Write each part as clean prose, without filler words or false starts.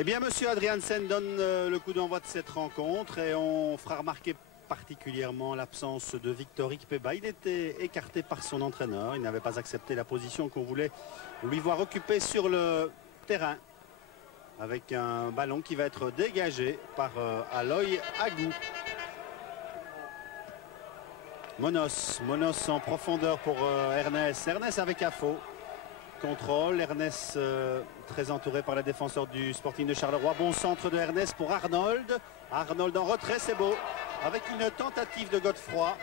Eh bien, monsieur Adriansen donne le coup d'envoi de cette rencontre et on fera remarquer particulièrement l'absence de Victor Ikpeba. Il était écarté par son entraîneur. Il n'avait pas accepté la position qu'on voulait lui voir occuper sur le terrain, avec un ballon qui va être dégagé par Aloy Agou. Monos en profondeur pour Ernest. Ernest avec Afo. Contrôle, Ernest très entouré par les défenseurs du Sporting de Charleroi. Bon centre de Ernest pour Arnold. Arnold en retrait, c'est beau. Avec une tentative de Godefroy.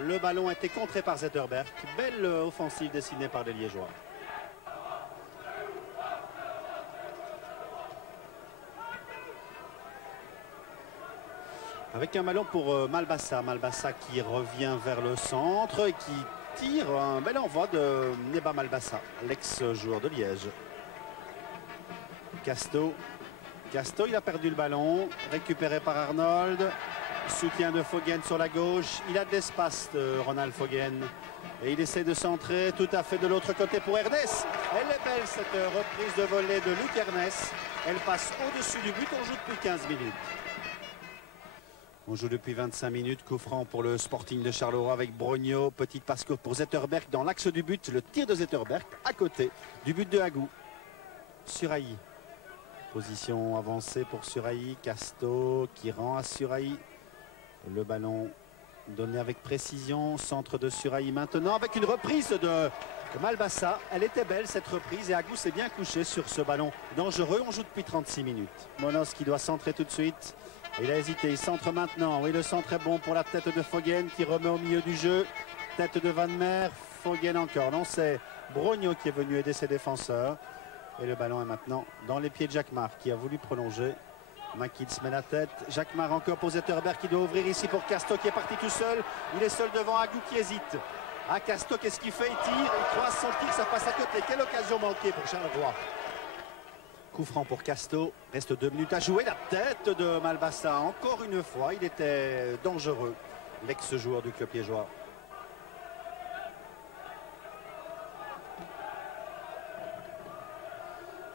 Le ballon a été contré par Zetterberg. Belle offensive dessinée par les Liégeois. Avec un ballon pour Malbassa. Malbassa qui revient vers le centre et qui tire un bel envoi de Neba Malbassa, l'ex-joueur de Liège. Casto, il a perdu le ballon, récupéré par Arnold. Soutien de Foggen sur la gauche. Il a de l'espace de Ronald Foggen. Et il essaie de centrer tout à fait de l'autre côté pour Ernest. Elle est belle cette reprise de volée de Luc Ernest. Elle passe au-dessus du but. On joue depuis 15 minutes. On joue depuis 25 minutes. Coup franc pour le Sporting de Charleroi avec Brogno. Petite passe courte pour Zetterberg dans l'axe du but. Le tir de Zetterberg à côté du but de Agou. Suraï. Position avancée pour Suraï. Casto qui rend à Suraï. Le ballon donné avec précision. Centre de Suraï maintenant avec une reprise de Malbassa. Elle était belle cette reprise et Agou s'est bien couché sur ce ballon dangereux. On joue depuis 36 minutes. Monos qui doit centrer tout de suite. Il a hésité, il centre maintenant. Oui, le centre est bon pour la tête de Foggen qui remet au milieu du jeu. Tête de Van Meer, Foggen encore. Non, c'est Brogno qui est venu aider ses défenseurs. Et le ballon est maintenant dans les pieds de Jacquemart qui a voulu prolonger. Makids met la tête. Jacquemart encore pour Zetterberg qui doit ouvrir ici pour Casto qui est parti tout seul. Il est seul devant Agou qui hésite. Ah, Casto, qu'est-ce qu'il fait? Il tire, il croise son tir, ça passe à côté. Quelle occasion manquée pour Charleroi. Coup franc pour Casto. Reste 2 minutes à jouer. La tête de Malbassa. Encore une fois, il était dangereux. L'ex-joueur du club liégeois.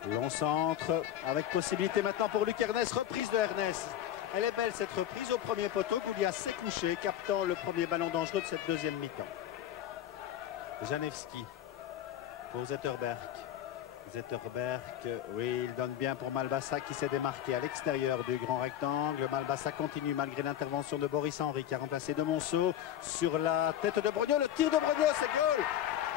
Long centre avec possibilité maintenant pour Luc Ernest. Reprise de Ernest. Elle est belle cette reprise au premier poteau. Goulias s'est couché, captant le premier ballon dangereux de cette deuxième mi-temps. Janewski pour Zetterberg. Zetterberg, oui, il donne bien pour Malbassa qui s'est démarqué à l'extérieur du grand rectangle. Malbassa continue malgré l'intervention de Boris Henry qui a remplacé de Monceau sur la tête de Brogno. Le tir de Brogno, c'est goal!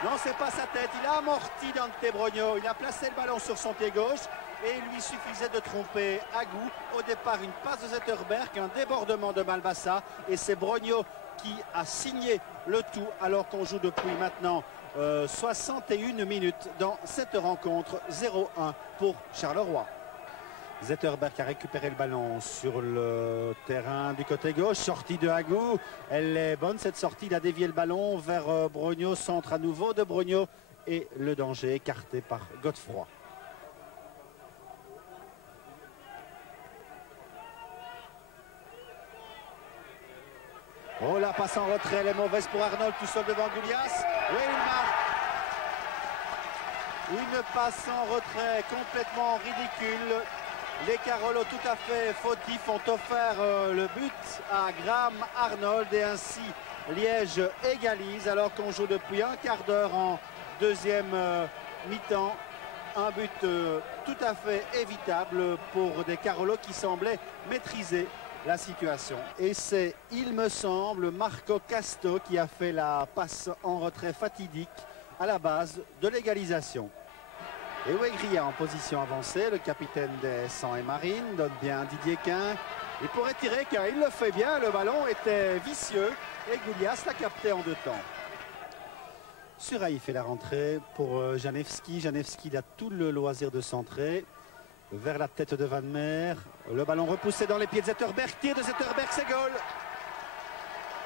Non, c'est pas sa tête. Il a amorti Dante Brogno. Il a placé le ballon sur son pied gauche et il lui suffisait de tromper Agou. Au départ, une passe de Zetterberg, un débordement de Malbassa et c'est Brogno qui a signé le tout alors qu'on joue depuis maintenant 61 minutes dans cette rencontre. 0-1 pour Charleroi. Zetterberg a récupéré le ballon sur le terrain du côté gauche. Sortie de Agou. Elle est bonne cette sortie. Il a dévié le ballon vers Brogno. Centre à nouveau de Brogno. Et le danger écarté par Godefroy. Oh, la passe en retrait, elle est mauvaise pour Arnold, tout seul devant Goulias. Oui, il marque. Une passe en retrait complètement ridicule. Les Carolo tout à fait fautifs ont offert le but à Graham Arnold et ainsi Liège égalise alors qu'on joue depuis un quart d'heure en deuxième mi-temps. Un but tout à fait évitable pour des Carolo qui semblaient maîtriser la situation. Et c'est, il me semble, Marco Casto qui a fait la passe en retrait fatidique à la base de l'égalisation. Et Ouegria en position avancée, le capitaine des 100 et Marine, donne bien Didier Quin. Il pourrait tirer car il le fait bien, le ballon était vicieux et Goulias l'a capté en 2 temps. Suraï fait la rentrée pour Janewski. Janewski a tout le loisir de centrer vers la tête de Van Meer. Le ballon repoussé dans les pieds de Zetterberg. Tir de Zetterberg, c'est goal.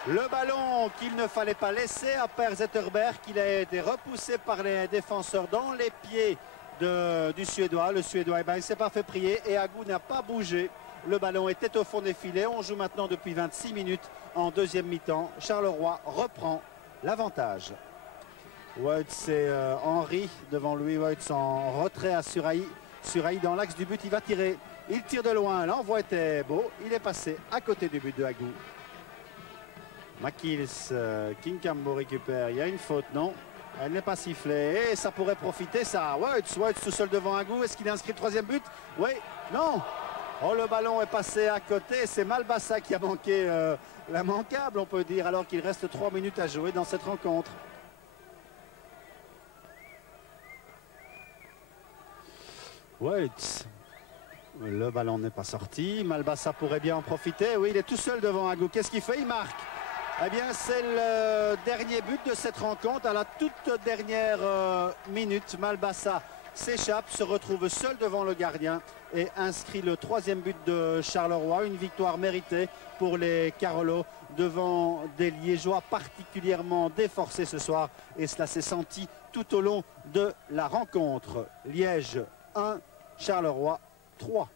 Le ballon qu'il ne fallait pas laisser à Per Zetterberg. Il a été repoussé par les défenseurs dans les pieds du Suédois. Le Suédois, il ne s'est pas fait prier et Agou n'a pas bougé. Le ballon était au fond des filets. On joue maintenant depuis 26 minutes en deuxième mi-temps. Charleroi reprend l'avantage. Woutz et Henry devant lui. Woutz en retrait à Suraï. Suraï dans l'axe du but, il va tirer. Il tire de loin, l'envoi était beau. Il est passé à côté du but de Agou. Makils, Kinkambo récupère. Il y a une faute, non? Elle n'est pas sifflée. Et ça pourrait profiter, ça. Weitz tout seul devant Agou. Est-ce qu'il a inscrit le troisième but? Oui, non. Oh, le ballon est passé à côté. C'est Malbassa qui a manqué l'immanquable, on peut dire, alors qu'il reste 3 minutes à jouer dans cette rencontre. Weitz. Le ballon n'est pas sorti. Malbassa pourrait bien en profiter. Oui, il est tout seul devant Agou. Qu'est-ce qu'il fait? Il marque. Eh bien, c'est le dernier but de cette rencontre. À la toute dernière minute, Malbassa s'échappe, se retrouve seul devant le gardien et inscrit le troisième but de Charleroi. Une victoire méritée pour les Carolos devant des Liégeois particulièrement déforcés ce soir. Et cela s'est senti tout au long de la rencontre. Liège 1, Charleroi 3.